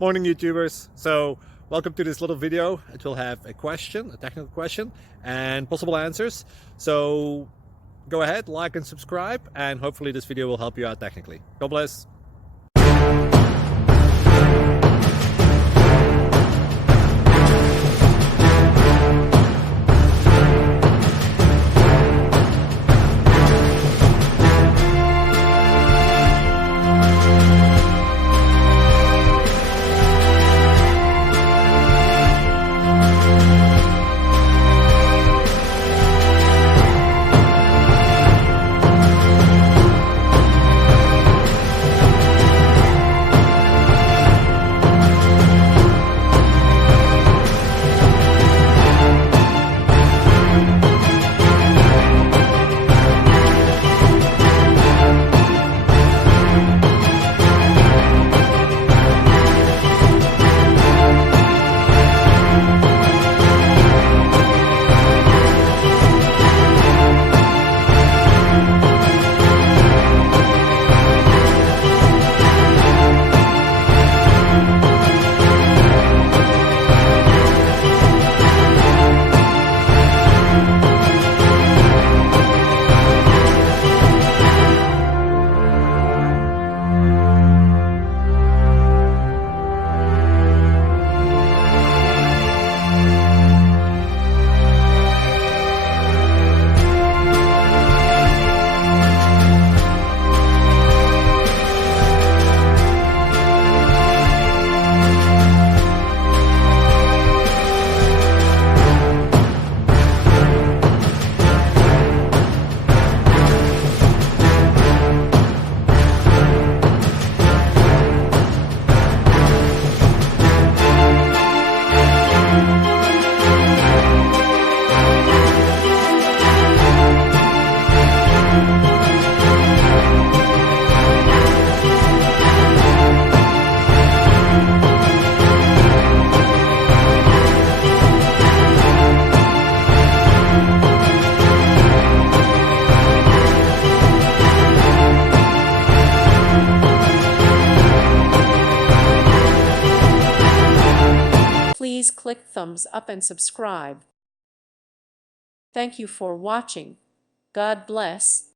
Morning, YouTubers. So welcome to this little video. It will have a question, a technical question, and possible answers. So go ahead, like and subscribe, and hopefully this video will help you out technically. God bless. Please click thumbs up and subscribe. Thank you for watching. God bless.